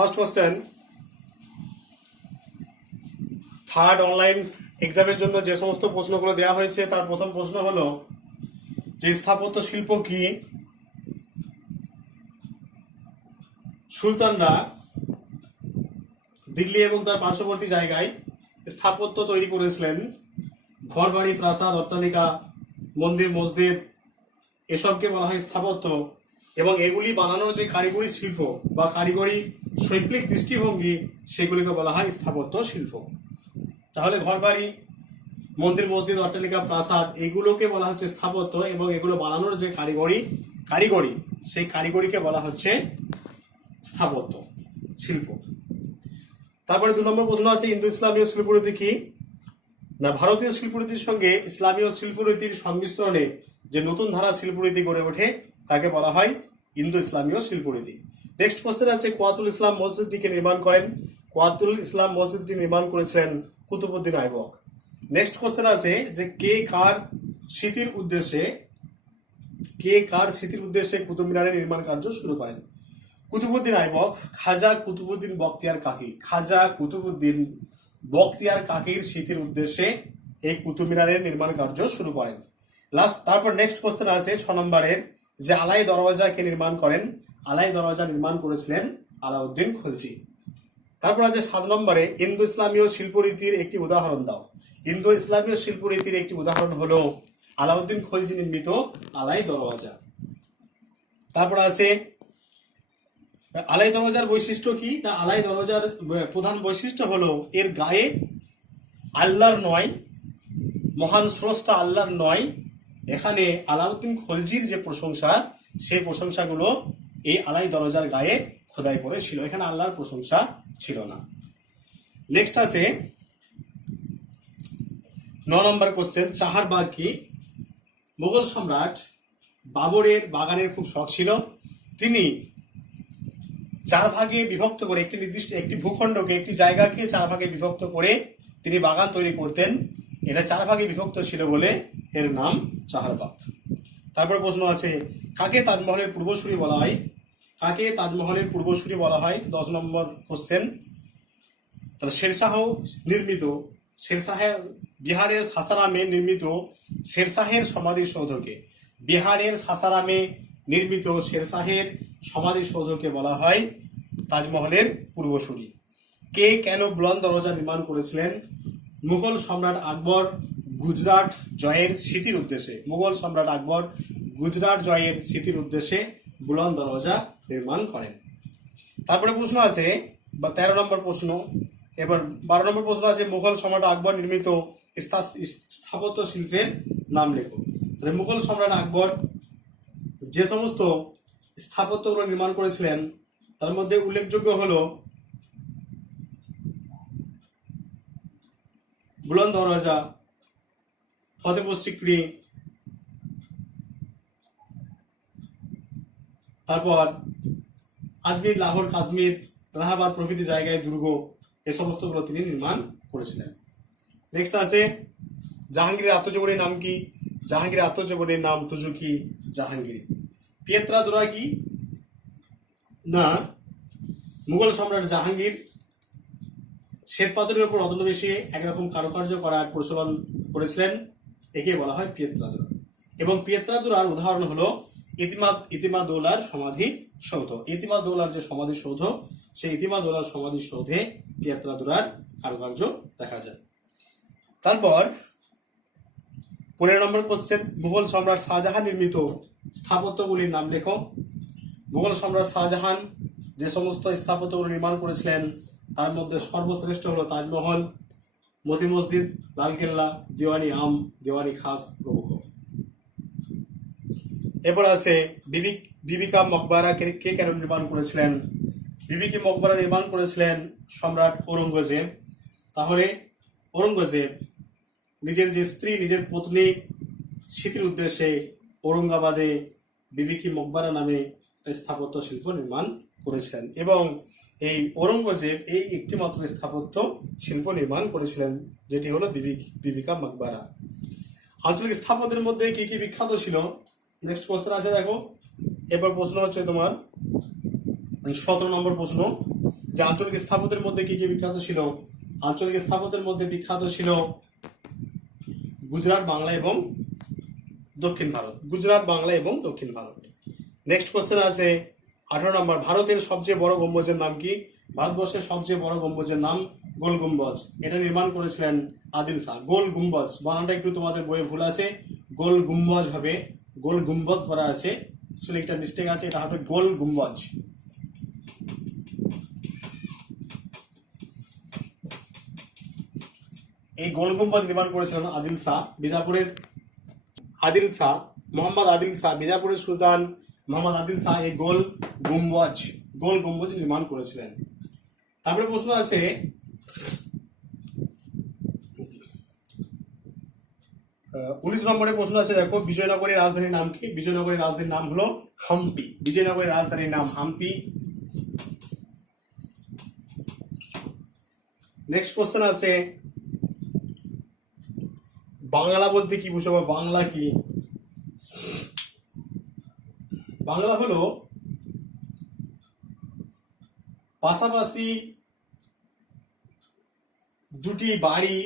First question, third online এক্সামের জন্য যে সমস্ত প্রশ্নগুলো দেওয়া হয়েছে তার প্রথম প্রশ্ন হলো যে স্থাপত্য শিল্প কি? সুলতানরা দিল্লি এবং তার পার্শ্ববর্তী জায়গায় স্থাপত্য তৈরি করেছিলেন। ঘরবাড়ি, প্রাসাদ, অট্টালিকা, মন্দির, মসজিদ এসবকে বলা হয় স্থাপত্য, এবং এগুলি বানানোর যে কারিগরি শিল্প বা কারিগরি শৈল্পিক দৃষ্টিভঙ্গি সেগুলিকে বলা হয় স্থাপত্য শিল্প। তাহলে ঘরবাড়ি, মন্দির, মসজিদ, অট্টালিকা, প্রাসাদ এগুলোকে বলা হচ্ছে স্থাপত্য, এবং এগুলো বানানোর যে কারিগরি সেই কারিগরিকে বলা হচ্ছে স্থাপত্য শিল্প। তারপরে 2 নম্বর প্রশ্ন আছে, ইন্দো ইসলামীয় শিল্পরীতি কি? না, ভারতীয় শিল্পরীতির সঙ্গে ইসলামীয় শিল্পরীতির সংমিশ্রণে যে নতুন ধারা শিল্পরীতি গড়ে ওঠে তাকে বলা হয় ইন্দো ইসলামীয় শিল্পরীতি। নেক্সট কোশ্চেন আছে, কুয়াতুল ইসলাম মসজিদটিকে নির্মাণ করেন? কুয়াতুল ইসলাম মসজিদটি নির্মাণ করেছিলেন কুতুবউদ্দিন আইবক। নেক্সট কোশ্চেন আছে যে কে কার স্মৃতির উদ্দেশ্যে কুতুব মিনারের নির্মাণ কার্য শুরু করেন? কুতুবউদ্দিন আইবক খাজা কুতুবউদ্দিন বখতিয়ার কাকি। খাজা কুতুবউদ্দিন বখতিয়ার কাকির স্মৃতির উদ্দেশ্যে এই কুতুব মিনারের নির্মাণ কার্য শুরু করেন। তারপর নেক্সট কোশ্চেন আছে 6 নম্বরের, যে আলাই দরওয়াজা কে নির্মাণ করেন? আলাই দরওয়াজা নির্মাণ করেছিলেন আলাউদ্দিন খলজি। তারপর আছে 7 নম্বরে, ইন্দো ইসলামীয় শিল্পরীতির একটি উদাহরণ দাও। ইন্দো ইসলামীয় শিল্পরীতির একটি উদাহরণ হলো আলাউদ্দিন খলজি নির্মিত আলাই দরওয়াজা। তারপর আছে আলাই দরওয়াজার বৈশিষ্ট্য কি? না, আলাই দরওয়াজার প্রধান বৈশিষ্ট্য হলো এর গায়ে আল্লাহর নয়, মহান স্রষ্টা আল্লাহর নয়, এখানে আলাউদ্দিন খলজির যে প্রশংসা সেই প্রশংসাগুলো এই আলাই দরওয়াজার গায়ে খোদাই করেছিল, এখানে আল্লাহর প্রশংসা ছিল না। নেক্সট আছে 9 নম্বর কোশ্চেন, চাহারবাগ কি? মুঘল সম্রাট বাবরের বাগানের খুব শখ ছিল। তিনি 4 ভাগে বিভক্ত করে একটি ভূখণ্ডকে, একটি জায়গাকে 4 ভাগে বিভক্ত করে তিনি বাগান তৈরি করতেন। এটা 4 ভাগে বিভক্ত ছিল বলে এর নাম চাহারবাগ। তারপর প্রশ্ন আছে, কাকে তাজমহলের পূর্বসূরি বলা হয়? কাকে তাজমহলের পূর্বসূরি বলা হয়? 10 নম্বর কোশ্চেন। তাহলে শেরশাহের বিহারের সাসারামে নির্মিত শেরশাহের সমাধিসৌধকে, বিহারের সাসারামে নির্মিত শেরশাহের সমাধিসৌধকে বলা হয় তাজমহলের পূর্বসূরি। কে কেন বুলন্দ দরজা নির্মাণ করেছিলেন? মুঘল সম্রাট আকবর গুজরাট জয়ের স্মৃতির উদ্দেশ্যে, মুঘল সম্রাট আকবর গুজরাট জয়ের স্মৃতির উদ্দেশ্যে বুলন্দ দরজা নির্মাণ করেন। তারপরে প্রশ্ন আছে 13 নম্বর প্রশ্ন। এবার 12 নম্বর প্রশ্ন আছে, মুঘল সম্রাট আকবর নির্মিত স্থাপত্য শিল্পের নাম লেখো। মুঘল সম্রাট আকবর যে সমস্ত স্থাপত্যগুলো নির্মাণ করেছিলেন তার মধ্যে উল্লেখযোগ্য হলো বুলন্দ দরওয়াজা, ফতেপুর সিক্রি, তারপর আজমির, লাহোর, কাশ্মীর, এলাহাবাদ প্রভৃতি জায়গায় দুর্গ, এই সমস্তগুলো তিনি নির্মাণ করেছিলেন। নেক্সট আছে, জাহাঙ্গীরের আত্মজীবনীর নাম কি? জাহাঙ্গীরের আত্মজীবনীর নাম তুজুকি জাহাঙ্গীর। পিয়েত্রাদুরা কি? না, মুঘল সম্রাট জাহাঙ্গীর শ্বেতপাথরের উপর রত্ন মিশিয়ে একরকম কারুকার্য করার প্রচলন করেছিলেন, একে বলা হয় পিয়েত্রাদুরা। এবং পিয়েত্রাদুরার উদাহরণ হলো ইতিমাদ-উদ-দৌলার সমাধি সৌধ। ইতিমাদ-উদ-দৌলার যে সমাধি সৌধ, সেই ইতিমাদ-উদ-দৌলার সমাধি সৌধে পিয়েত্রাদুরার কারুকার্য দেখা যায়। তারপর 15 নম্বর কোশ্চেন, মুঘল সম্রাট শাহজাহান নির্মিত স্থাপত্যগুলির নাম লেখো। মুঘল সম্রাট শাহজাহান যে সমস্ত স্থাপত্যগুলো নির্মাণ করেছিলেন তার মধ্যে সর্বশ্রেষ্ঠ হলো তাজমহল, মতি মসজিদ, লালকেল্লা, দিওয়ানি আম, দিওয়ানি খাস প্রমুখ। এরপর আছে বিবিকা মকবরা কে কেন নির্মাণ করেছিলেন? বিবিকি মকবরা নির্মাণ করেছিলেন সম্রাট ঔরঙ্গজেব। তাহলে ঔরঙ্গজেব নিজের যে স্ত্রী, নিজের পত্নী স্মৃতির উদ্দেশ্যে ঔরঙ্গাবাদে বিবিকি মকবরা নামে একটা স্থাপত্য শিল্প নির্মাণ করেছিলেন, এবং এই ঔরঙ্গজেব এই একটিমাত্র স্থাপত্য শিল্প নির্মাণ করেছিলেন যেটি হলো বিবিকা মকবরা। আঞ্চলিক স্থাপত্যের মধ্যে কি কি বিখ্যাত ছিল? নেক্সট কোশ্চেন আছে দেখো। এরপর প্রশ্ন হচ্ছে তোমার 17 নম্বর প্রশ্ন, যে আঞ্চলিক স্থাপত্যের মধ্যে কি কি বিখ্যাত ছিল? আঞ্চলিক স্থাপত্যের মধ্যে বিখ্যাত ছিল গুজরাট, বাংলা এবং দক্ষিণ ভারত। গুজরাট, বাংলা এবং দক্ষিণ ভারত। নেক্সট কোশ্চেন আছে 18 নম্বর, ভারতের সবচেয়ে বড় গম্বুজের নাম কি? ভারতবর্ষের সবচেয়ে বড় গম্বুজের নাম গোল গুম্বজ। এটা নির্মাণ করেছিলেন আদিল শাহ। গোল গুম্বজ বানানটা একটু তোমাদের বইয়ে ভুল আছে, গোল গুম্বজ হবে, গোল গুম্বজ করা আছে, স্পেলিংটা মিস্টেক আছে, এটা হবে গোল গুম্বজ। এই গোল গুম্বজ নির্মাণ করেছিলেন আদিল শাহ, বিজাপুরের আদিল শাহ, মোহাম্মদ আদিল শাহ, বিজাপুরের সুলতান মোহাম্মদ আদিল শাহ এই গোল গুম্বজ নির্মাণ করেছিলেন। তারপরে প্রশ্ন আছে 19 নম্বরের প্রশ্ন আছে, দেখো বিজয়নগরের রাজধানীর নাম কি? বিজয়নগরের রাজধানীর নাম হলো হাম্পি। বিজয়নগরের রাজধানীর নাম হাম্পি। নেক্সট কোশ্চেন আছে, বাংলা বলতে কি বুঝো? বাংলা কি? বাংলা হলো পাশাপাশি দুটি বাড়ি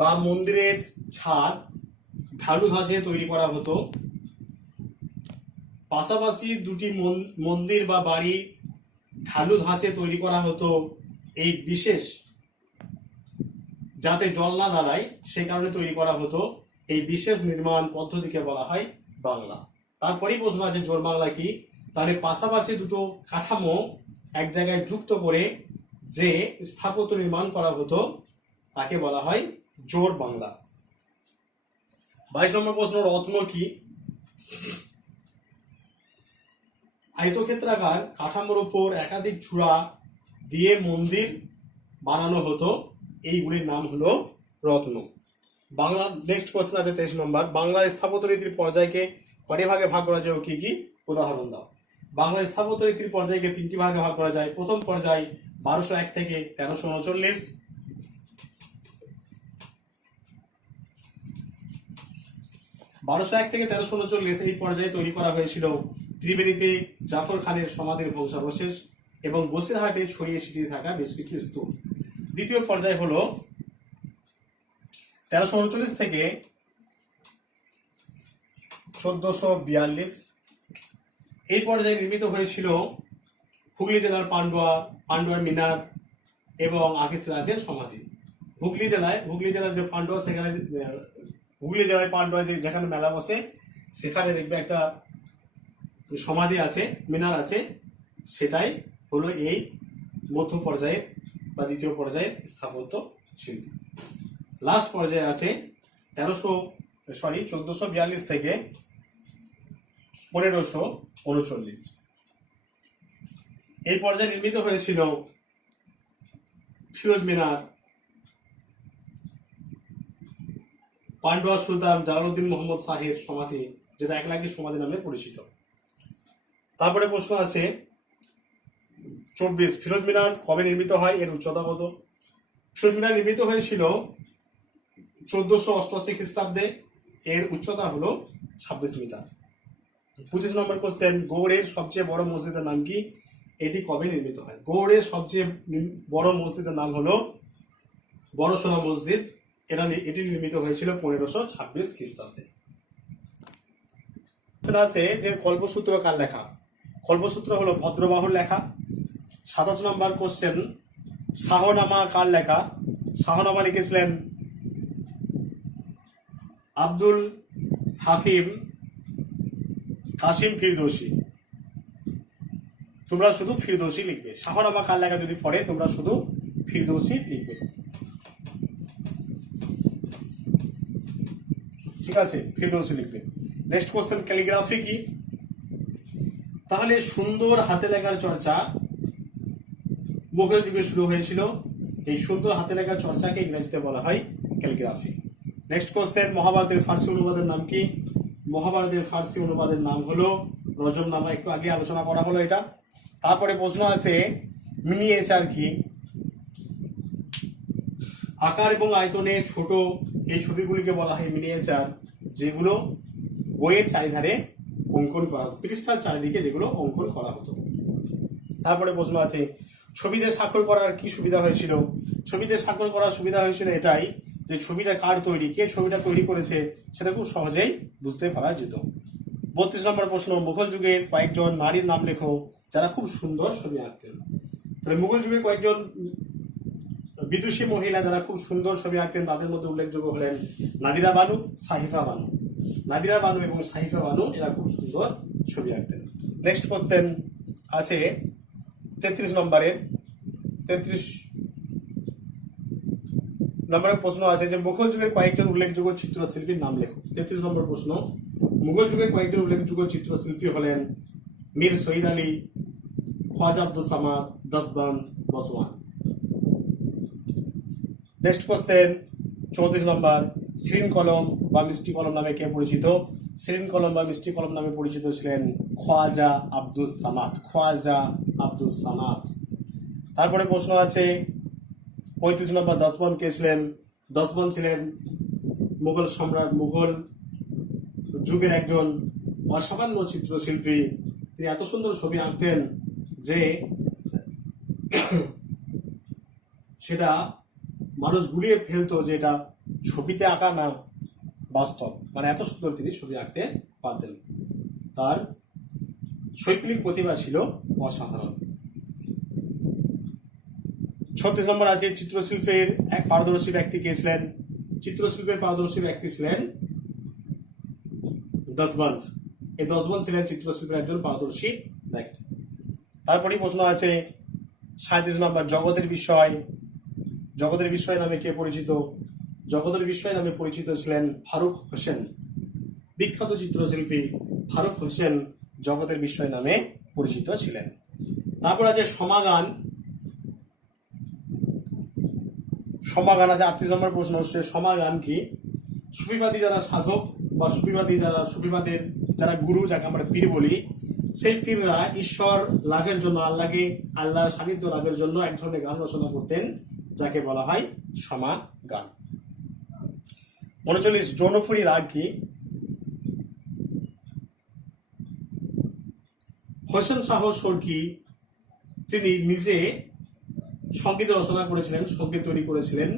বা মন্দিরের ছাদ ঢালু ধাঁচে তৈরি করা হতো। পাশাপাশি দুটি মন্দির বা বাড়ি ঢালু ধাঁচে তৈরি করা হতো, এই বিশেষ যাতে জল না দাঁড়ায় সে কারণে তৈরি করা হতো। এই বিশেষ নির্মাণ পদ্ধতিকে বলা হয় বাংলা। তারপরেই প্রশ্ন আছে জোর বাংলা কি? তাহলে পাশাপাশি দুটো কাঠামো এক জায়গায় যুক্ত করে যে স্থাপত্য নির্মাণ করা হতো তাকে বলা হয় জোর বাংলা। 22 নম্বর প্রশ্ন, রত্ন কি? আয়তক্ষেত্রাকার কাঠামোর উপর একাধিক চূড়া দিয়ে মন্দির বানানো হতো, এইগুলির নাম হলো রত্ন। বাংলা নেক্সট কোশ্চেন আছে 23 নম্বর, বাংলার স্থাপত্য রীতির পর্যায়কে কটি ভাগে ভাগ করা যায়, কি কি উদাহরণ দাও? বাংলার স্থাপত্য রীতির পর্যায়কে 3টি ভাগে ভাগ করা যায়। প্রথম পর্যায় 1201 থেকে 1339, 1201 থেকে 1339 এই পর্যায়ে তৈরি করা হয়েছিল ত্রিবেণীতে জাফর খানের সমাধির ধ্বংসাবশেষ এবং বসিরহাটে ছড়িয়ে ছিটিয়ে থাকা বেশ কিছু স্তূপ। দ্বিতীয় পর্যায় হলো 1339 থেকে 1442, এই পর্যায়ে নির্মিত হয়েছিল হুগলি জেলার পান্ডুয়ার মিনার এবং আকিস রাজের সমাধি। হুগলি জেলার যে পান্ডুয়া, সেখানে হুগলি জেলায় পান্ডুয়া যেখানে মেলা বসে সেখানে দেখবে একটা সমাধি আছে, মিনার আছে, সেটাই হলো এই মধ্য পর্যায়ের বা দ্বিতীয় পর্যায়ের স্থাপত্য শিল্প। লাস্ট পর্যায়ে আছে 1442 থেকে 1539, এই পর্যায়ে নির্মিত হয়েছিল ফিরোজ মিনার, পান্ডুয়া সুলতান জালালউদ্দিন মোহাম্মদ শাহের সমাধি, যেটা একলাখী সমাধি নামে পরিচিত। তারপরে প্রশ্ন আছে 24, ফিরোজ মিনার কবে নির্মিত হয়, এর উচ্চতা কত? ফিরোজ মিনার নির্মিত হয়েছিল 1488 খ্রিস্টাব্দে, এর উচ্চতা হলো 26 মিটার। 25 নম্বর কোশ্চেন, গৌড়ের সবচেয়ে বড় মসজিদের নাম কি? এটি কবে নির্মিত হয়? গৌড়ের সবচেয়ে বড় মসজিদের নাম হলো বড় সোনা মসজিদ। এটি নির্মিত হয়েছিল 1526 খ্রিস্টাব্দে। আছে যে কল্পসূত্র কার লেখা? কল্পসূত্র হলো ভদ্রবাহুর লেখা। 27 নম্বর কোশ্চেন, শাহনামা কার লেখা? শাহনামা লিখেছিলেন আব্দুল হাকিম কাসিম ফিরদৌসি। তোমরা শুধু ফিরদৌসি লিখবে। শাহনামা কার লেখা যদি পড়ে তোমরা শুধু ফিরদৌসি লিখবে, ঠিক আছে? ফিরদৌসি লিখবে। নেক্সট কোশ্চেন, ক্যালিগ্রাফি কি? তাহলে সুন্দর হাতে লেখার চর্চা মুঘল যুগে শুরু হয়েছিল। এই সুন্দর হাতে লেখার চর্চাকে ইংরেজিতে বলা হয় ক্যালিগ্রাফি। নেক্সট কোশ্চেন, মহাভারতের ফার্সি অনুবাদের নাম কি? মহাভারতের ফার্সি অনুবাদের নাম হলো রজমনামা। একটু আগে আলোচনা করা হলো এটা। তারপরে প্রশ্ন আছে মিনিয়েচার কি? আকার এবং আয়তনে ছোট এই ছবিগুলিকে বলা হয় মিনিয়েচার, যেগুলো বইয়ের চারিধারে অঙ্কন করা হতো, পৃষ্ঠার চারিদিকে যেগুলো অঙ্কন করা হতো। তারপরে প্রশ্ন আছে ছবিতে স্বাক্ষর করার কি সুবিধা হয়েছিল? ছবিতে স্বাক্ষর করার সুবিধা হয়েছিল এটাই যে ছবিটা কার তৈরি, কে ছবিটা তৈরি করেছে সেটা খুব সহজেই বুঝতে পারা যেত। 32 নম্বর প্রশ্ন, মুঘল যুগের কয়েকজন নারীর নাম লেখো যারা খুব সুন্দর ছবি আঁকতেন। তাহলে মুঘল যুগে কয়েকজন বিদুষী মহিলা যারা খুব সুন্দর ছবি আঁকতেন তাদের মধ্যে উল্লেখযোগ্য হলেন নাদিরা বানু, সাহিফা বানু। নাদিরা বানু এবং সাহিফা বানু এরা খুব সুন্দর ছবি আঁকতেন। নেক্সট কোশ্চেন আছে 33 নম্বরের প্রশ্ন আছে যে মুঘল যুগের কয়েকজন উল্লেখযোগ্য চিত্রশিল্পীর নাম লেখো। 33 নম্বর প্রশ্ন, মুঘল যুগের কয়েকজন উল্লেখযোগ্য চিত্রশিল্পী হলেন মীর শহীদ আলী, খ্বাজা আব্দুস সামাদ, দসবান, বসওয়ান। নেক্সট কোশ্চেন 34 নম্বর, শিরিন কলম বা মিষ্টি কলম নামে কে পরিচিত? শিরিন কলম বা মিষ্টি কলম নামে পরিচিত ছিলেন খ্বাজা আব্দুস সামাদ। খ্বাজা আব্দুস সামাদ। তারপরে প্রশ্ন আছে 35 নম্বর, দসবন কে ছিলেন? দসবন ছিলেন মুঘল সম্রাট, মুঘল যুগের একজন অসামান্য চিত্রশিল্পী। তিনি এত সুন্দর ছবি আঁকতেন যে সেটা মানুষ গুলিয়ে ফেলতো যে এটা ছবিতে আঁকা না বাস্তব, মানে এত সুন্দর তিনি ছবি আঁকতে পারতেন। তার শৈল্পিক প্রতিভা ছিল অসাধারণ। 36 নম্বর আছে চিত্রশিল্পের এক পারদর্শী ব্যক্তি কে ছিলেন? চিত্রশিল্পের পারদর্শী ব্যক্তি ছিলেন দসবন্দ। এই দসবন্দ ছিলেন চিত্রশিল্পের একজন পারদর্শী ব্যক্তি। তারপরে প্রশ্ন আছে 37 নম্বর, জগতের বিষয় নামে কে পরিচিত? জগতের বিষয় নামে পরিচিত ছিলেন ফারুক হোসেন। বিখ্যাত চিত্রশিল্পী ফারুক হোসেন জগতের বিষয় নামে পরিচিত ছিলেন। তারপর আছে সমাগান আছে 38 নম্বর প্রশ্ন, সমাগান কি? সুফিবাদী যারা সাধক বা সুফিবাদের যারা গুরু, যাকে আমরা পীর বলি, সেই পীররা ঈশ্বর লাভের জন্য, আল্লাহর সান্নিধ্য লাভের জন্য এক ধরনের গান রচনা করতেন যাকে বলা হয় সমাগান। 39, জৌনপুরী রাগ কি? হোসেন শাহ শর্কি তিনি নিজে সঙ্গীত রচনা করেছিলেন, সঙ্গীত তৈরি করেছিলেন।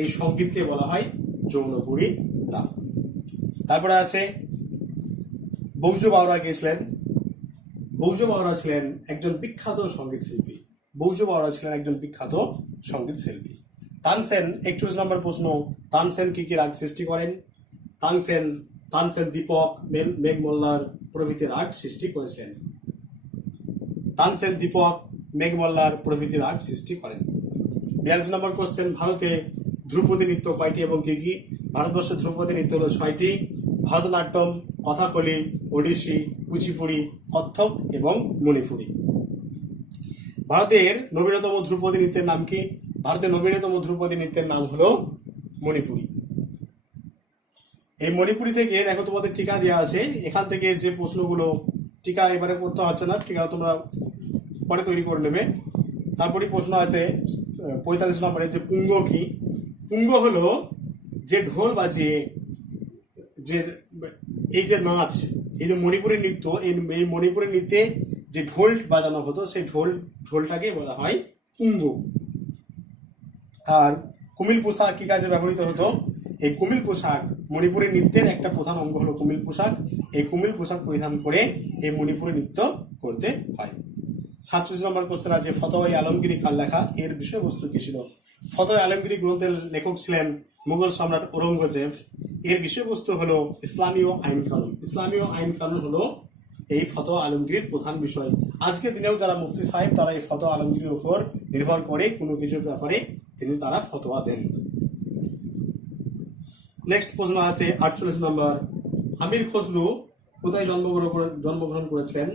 এই সঙ্গীতকে বলা হয় জৌনপুরী রাগ। তারপরে আছে বৌজু বাউরা কে ছিলেন? বৌজু বাউরা ছিলেন একজন বিখ্যাত সঙ্গীত শিল্পী। তানসেন 41 নম্বর প্রশ্ন, তানসেন কি কি রাগ সৃষ্টি করেন? তানসেন দীপক, মেঘমল্লার প্রভৃতি রাগ সৃষ্টি করেছেন। 42 নম্বর কোশ্চেন, ভারতে ধ্রুপদী নৃত্য কয়টি এবং কি কি? ভারতবর্ষের ধ্রুপদী নৃত্য হল 6টি: ভারতনাট্যম, কথাকলি, ওডিসি, কুচিপুড়ি, কত্থক এবং মণিপুরি। ভারতের নবীনতম ধ্রুপদী নৃত্যের নাম কি? ভারতের নবীনতম ধ্রুপদী নৃত্যের নাম হলো মণিপুরি। এই মণিপুরি থেকে দেখো তোমাদের টিকা দেওয়া আছে, এখান থেকে যে প্রশ্নগুলো, টিকা এবারে করতে হচ্ছে না, টিকা তোমরা পরে তৈরি করে নেবে। তারপরে প্রশ্ন আছে 45 নম্বরে, যে পুঙ্গ কি? পুঙ্গ হলো যে ঢোল বাজিয়ে যে এই যে নাচ, এই যে মণিপুরি নৃত্য, এই মণিপুরি নৃত্যে যে ঢোল বাজানো হতো সেই ঢোলটাকে বলা হয় পুঙ্গ। আর কুমিল পোশাক কি কাজে ব্যবহৃত হতো? এই কুমিল পোশাক, মণিপুরি নৃত্যের একটা প্রধান অঙ্গ হলো কুমিল পোশাক। এই কুমিল পোশাক পরিধান করে এই মণিপুরি নৃত্য করতে হয়। 47 নম্বর কোশ্চেন আছে ফতোয়া আলমগীর কার লেখা? এর বিষয়বস্তু কি ছিল? ফতোয়া আলমগীর গ্রন্থের লেখক ছিলেন মুঘল সম্রাট ঔরঙ্গজেব। এর বিষয়বস্তু হলো ইসলামীয় আইন কানুন। ইসলামীয় আইন কানুন হলো এই ফতোয়া আলমগীর প্রধান বিষয়। আজকের দিনেও যারা মুফতি সাহেব তারা এই ফতোয়া আলমগীরের উপর নির্ভর করে কোনো কিছুর ব্যাপারে তারা ফতোয়া দেন। নেক্সট প্রশ্ন আছে 48 নম্বর, আমির খসরু কোথায় জন্মগ্রহণ করেছিলেন?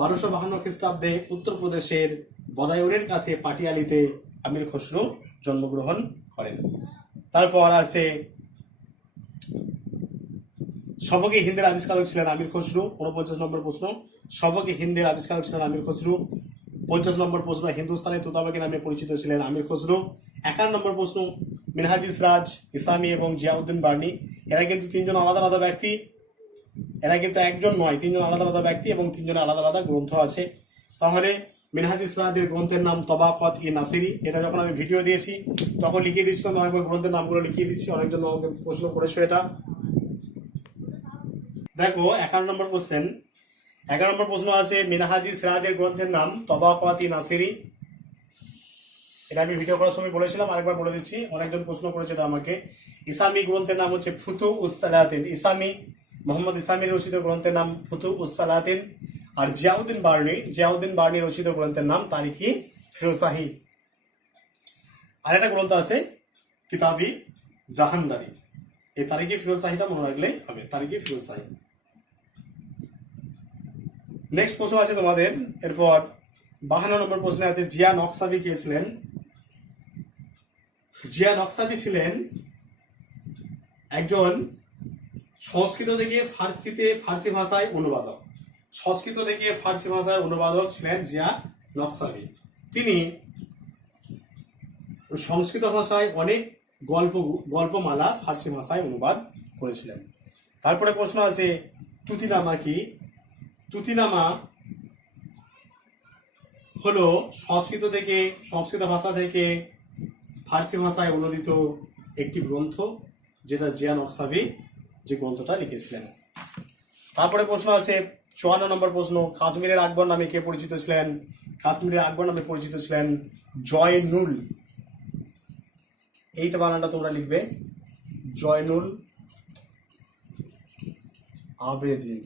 1252 খ্রিস্টাব্দে উত্তরপ্রদেশের বদায়ুরের কাছে পাটিয়ালিতে আমির খসরু জন্মগ্রহণ করেন। তারপর আছে সবকে হিন্দের আবিষ্কারক ছিলেন আমির খসরু। 49 নম্বর প্রশ্ন, সবকে হিন্দের আবিষ্কারক ছিলেন আমির খসরু। 50 নম্বর প্রশ্ন, হিন্দুস্তানি তোতাবাকি নামে পরিচিত ছিলেন আমির খসরু। 51 নম্বর প্রশ্ন, মিনহাজ সিরাজ, ইসামি এবং জিয়াউদ্দিন বার্নি এরা কিন্তু তিনজন আলাদা আলাদা ব্যক্তি, এরা কিন্তু একজন নয়, তিনজন আলাদা আলাদা ব্যক্তি এবং তিনজনের আলাদা আলাদা গ্রন্থ আছে। তাহলে মিনহাজ সিরাজের গ্রন্থের নাম তবাকাত ই নাসিরি। এটা যখন আমি ভিডিও দিয়েছি তখন লিখিয়ে দিয়েছিলাম, অনেকবার গ্রন্থের নামগুলো লিখিয়ে দিচ্ছি, অনেকজন আমাকে প্রশ্ন করেছো এটা। দেখো 11 নম্বর কোশ্চেন, 11 নম্বর প্রশ্ন আছে মিনহাজ সিরাজের গ্রন্থের নাম তবাকাত ই নাসিরি। এটা আমি ভিডিও করার সময় বলেছিলাম, আরেকবার বলে দিচ্ছি, অনেকজন প্রশ্ন করেছে এটা আমাকে। ইসামি গ্রন্থের নাম হচ্ছে ফুতু উস-সালাতিন। ইসামি, মোহাম্মদ ইসামির রচিত গ্রন্থের নাম ফুতু উস-সালাতিন। আর জিয়াউদ্দিন বার্নি রচিত গ্রন্থের নাম তারিখি ফিরোজাহি। আর একটা গ্রন্থ আছে কিতাবি জাহানদারি। এই তারিখি ফিরোজাহিটা মনে রাখলে হবে, তারিখি ফিরোজাহি। নেক্সট প্রশ্ন আছে তোমাদের, এরপর 52 নম্বর প্রশ্নে আছে জিয়া নকশাবি কে ছিলেন? জিয়া নকশাবি ছিলেন একজন সংস্কৃত থেকে ফার্সি ভাষায় অনুবাদক। সংস্কৃত থেকে ফার্সি ভাষায় অনুবাদক ছিলেন জিয়া নকশাবি। তিনি সংস্কৃত ভাষায় অনেক গল্পমালা ফার্সি ভাষায় অনুবাদ করেছিলেন। তারপরে প্রশ্ন আছে তুতিনামা কি? তুতিনামা হলো সংস্কৃত ভাষা থেকে ফার্সি ভাষায় অনুদিত একটি গ্রন্থ, যেটা জিয়া নকশাবি যে গ্রন্থটা লিখেছিলেন। তারপরে প্রশ্ন আছে 54 নম্বর প্রশ্ন, কাশ্মীরের আকবর নামে কে পরিচিত ছিলেন? কাশ্মীরের আকবর নামে পরিচিত ছিলেন জয়নুল। এইটা বানানটা তোমরা লিখবে, জয়নুল আবেদিন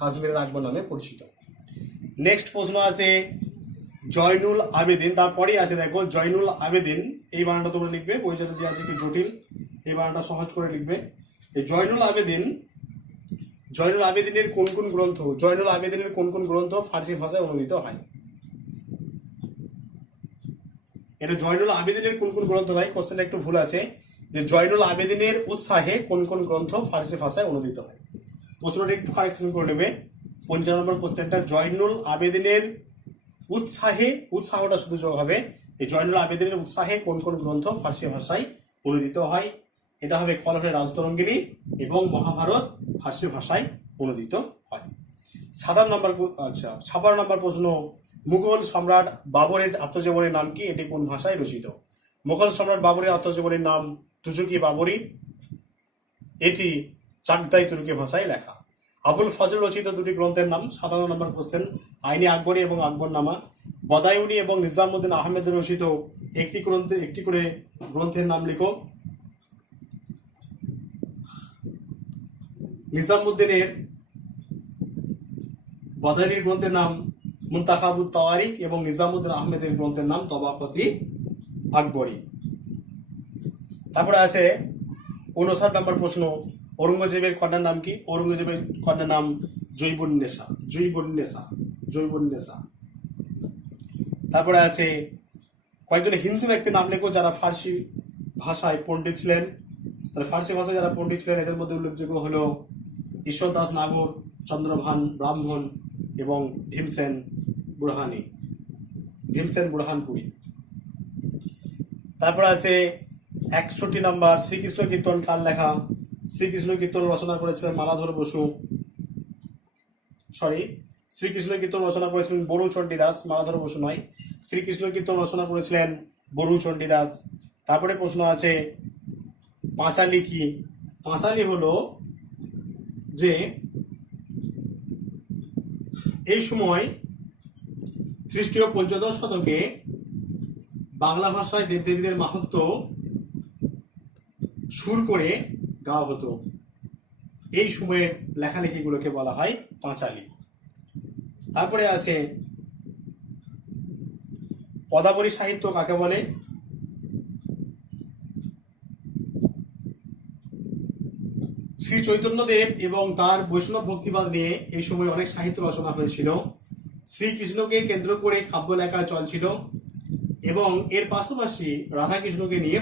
কাশ্মীরের আকবর নামে পরিচিত। নেক্সট প্রশ্ন আছে জয়নুল আবেদিন, তারপরেই আছে দেখো জয়নুল আবেদিন। এই বানানটা তোমরা লিখবে, বইটাতে দেওয়া আছে একটু জটিল, এই বানানটা সহজ করে লিখবে। এই জয়নুল আবেদিনের কোন কোন গ্রন্থ ফার্সি ভাষায় অনুদিত হয়? এটা জয়নুল আবেদিনের কোন কোন গ্রন্থ হয়, কোশ্চেনটা একটু ভুল আছে, যে জয়নুল আবেদিনের উৎসাহে কোন কোন গ্রন্থ ফার্সি ভাষায় অনুদিত হয়। প্রশ্নটা একটু কারেকশন করে নেবে। 55 নম্বর কোশ্চেনটা জয়নুল আবেদিনের উৎসাহটা শুধু যোগ হবে, এই জয়নুল আবেদিনের উৎসাহে কোন কোন গ্রন্থ ফার্সি ভাষায় অনুদিত হয়। এটা হবে কলমের রাজতরঙ্গিনী এবং মহাভারত ফার্সি ভাষায় অনুদিত হয়। 56 নম্বর প্রশ্ন, মুঘল সম্রাট বাবরের আত্মজীবনীর নাম কি? এটি কোন ভাষায় রচিত? মুঘল সম্রাট বাবরের আত্মজীবনীর নাম তুজুকি বাবরি। এটি চাগতাই তুর্কি ভাষায় লেখা। আবুল ফজল রচিত দুটি গ্রন্থের নাম। 57 নম্বর কোশ্চেন, আইনি আকবরী এবং আকবরনামা। বদায়ুনি এবং নিজামুদ্দিন আহমেদের রচিত একটি করে গ্রন্থের নাম লিখো। নিজামুদ্দিনের বদায়ুনির গ্রন্থের নাম মুনতাখাবুত তাওয়ারিক এবং নিজামুদ্দিন আহমেদের গ্রন্থের নাম তবাকতি আকবরী। তারপরে আছে 59 নম্বর প্রশ্ন, ঔরঙ্গজেবের কন্যার নাম কি? ঔরঙ্গজেবের কন্যার নাম জৈবুন্নেসা। তারপরে আছে কয়েকজন হিন্দু ব্যক্তির নাম লেখো যারা ফার্সি ভাষায় পণ্ডিত ছিলেন। তাহলে ফার্সি ভাষায় যারা পণ্ডিত ছিলেন এদের মধ্যে উল্লেখযোগ্য হলো ঈশ্বর দাস নাগর, চন্দ্রভান ব্রাহ্মণ এবং ভীমসেন বুরহানপুরী। তারপর আছে 61 নম্বর, শ্রীকৃষ্ণ কীর্তন কার লেখা? শ্রীকৃষ্ণ কীর্তন রচনা করেছিলেন মালাধর বসু। শ্রীকৃষ্ণ কীর্তন রচনা করেছিলেন বড়ু চণ্ডীদাস, মালাধর বসু নয়। শ্রীকৃষ্ণ কীর্তন রচনা করেছিলেন বড়ু চণ্ডীদাস। তারপরে প্রশ্ন আছে পাঁচালী কি? পাঁচালী হলো যে এই সময় খ্রিস্টীয় 15 শতকে বাংলা ভাষায় দেবদেবীদের মাহাত্ম্য সুর করে গাওয়া হতো। এই সময়ের লেখালেখিগুলোকে বলা হয় পাঁচালী। তারপরে আছে পদাবলী সাহিত্য কাকে বলে? শ্রী চৈতন্যদেব এবং তার বৈষ্ণব ভক্তিবাদ নিয়ে এই সময় অনেক সাহিত্য রচনা হয়েছিল। শ্রীকৃষ্ণকে কেন্দ্র করে কাব্য লেখা চলছিল এবং এর পাশাপাশি রাধাকৃষ্ণকে নিয়ে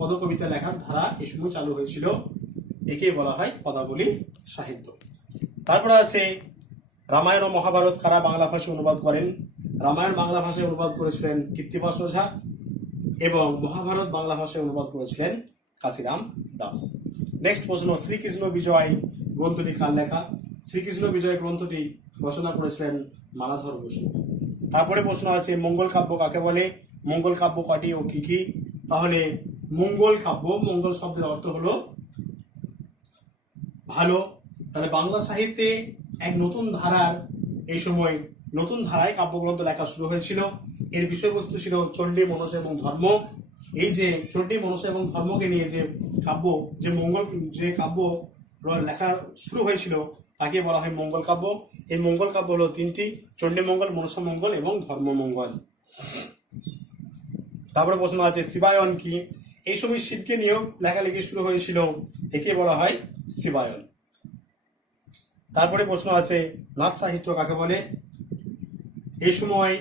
পদকবিতা লেখার ধারা এই সময় চালু হয়েছিল। একে বলা হয় পদাবলী সাহিত্য। তারপরে আছে রামায়ণ ও মহাভারত কারা বাংলা ভাষায় অনুবাদ করেন? রামায়ণ বাংলা ভাষায় অনুবাদ করেছিলেন কীর্তিবাস ওঝা এবং মহাভারত বাংলা ভাষায় অনুবাদ করেছিলেন কাশিরাম দাস। নেক্সট প্রশ্ন, শ্রীকৃষ্ণ বিজয় গ্রন্থটি কার লেখা? শ্রীকৃষ্ণ বিজয় গ্রন্থটি রচনা করেছিলেন মালাধর বসু। তারপরে প্রশ্ন আছে মঙ্গল কাব্য কাকে বলে, মঙ্গল কাব্য কটি ও কি কি। তাহলে মঙ্গল কাব্য, মঙ্গল শব্দের অর্থ হলো ভালো। তাহলে বাংলা সাহিত্যে এক নতুন ধারার, এই সময় নতুন ধারায় কাব্যগ্রন্থ লেখা শুরু হয়েছিল। এর বিষয়বস্তু ছিল চণ্ডী, মনসা এবং ধর্ম। এই যে চণ্ডী, মনসা এবং ধর্মকে নিয়ে যে কাব্য, যে কাব্য লেখা শুরু হয়েছিল তাকে বলা হয় মঙ্গল কাব্য। এই মঙ্গল কাব্য হলো তিনটি: চণ্ডী মঙ্গল, মনসা মঙ্গল এবং ধর্ম মঙ্গল। তারপরে প্রশ্ন আছে শিবায়ন কি। এই সময় শিবকে নিয়েও লেখালেখি শুরু হয়েছিল, একে বলা হয় শিবায়ন। তারপরে প্রশ্ন আছে নাথ সাহিত্য কাকে বলে। এই সময়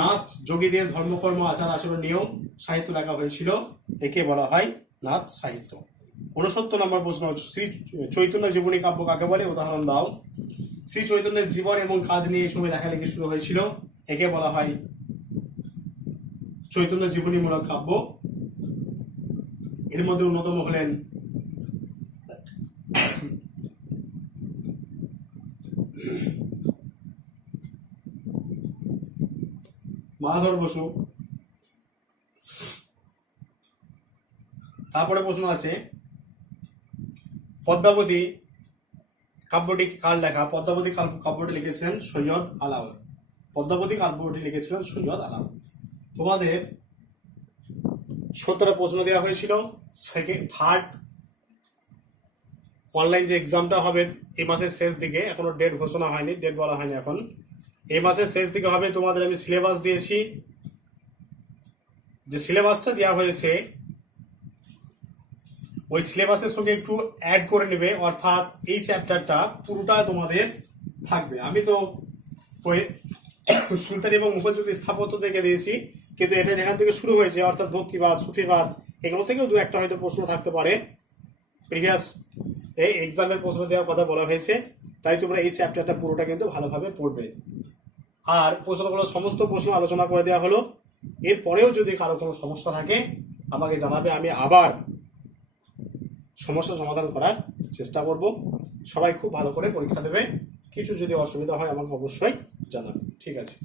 নাথ যোগীদের ধর্মকর্ম, আচার আচরণ নিয়েও সাহিত্য লেখা হয়েছিল, একে বলা হয় নাথ সাহিত্য। 69 নম্বর প্রশ্ন, শ্রী চৈতন্য জীবনী কাব্য কাকে বলে, উদাহরণ দাও। শ্রী চৈতন্যের জীবন এবং কাজ নিয়ে এই সময় লেখালেখি শুরু হয়েছিল, একে বলা হয় চৈতন্য জীবনীমূলক কাব্য। এর মধ্যে অন্যতম হলেন মাধব বসু। তারপরে প্রশ্ন আছে পদ্মাবতী কাব্যটি কার লেখা। পদ্মাবতী কাব্যটি লিখেছিলেন সৈয়দ আলাউল। পদ্মাবতী কাব্যটি লিখেছিলেন সৈয়দ আলাউল। তোমাদের 17 প্রশ্ন দেওয়া হয়েছিল। থার্ড অনলাইন যে এক্সামটা হবে এই মাসের শেষ দিকে, এখনো ডেট ঘোষণা হয়নি, ডেট বলা হয়নি এখন, এই মাসের শেষ দিকে হবে। তোমাদের আমি সিলেবাস দিয়েছি, যে সিলেবাসটা দেওয়া হয়েছে ওই সিলেবাসের সঙ্গে একটু অ্যাড করে নেবে, অর্থাৎ এই চ্যাপ্টারটা পুরোটা তোমাদের থাকবে। আমি তো ওই সুলতানি এবং মুঘল যুগের স্থাপত্য থেকে দিয়েছি, কিন্তু এটা যেখান থেকে শুরু হয়েছে অর্থাৎ ভক্তিবাদ, সুফিবাদ, এগুলো থেকেও দু একটা হয়তো প্রশ্ন থাকতে পারে। প্রিভিয়াস এই এক্সামের প্রশ্ন দেওয়ার কথা বলা হয়েছে, তাই তোমরা এই চ্যাপ্টারটা পুরোটা কিন্তু ভালোভাবে পড়বে। আর প্রশ্নগুলো সমস্ত প্রশ্ন আলোচনা করে দেওয়া হলো। এরপরেও যদি কারো কোনো সমস্যা থাকে আমাকে জানাবে, আমি আবার সমস্যা সমাধান করার চেষ্টা করব। সবাই খুব ভালো করে পরীক্ষা দেবে। কিছু যদি অসুবিধা হয় আমাকে অবশ্যই জানাবে। ঠিক আছে।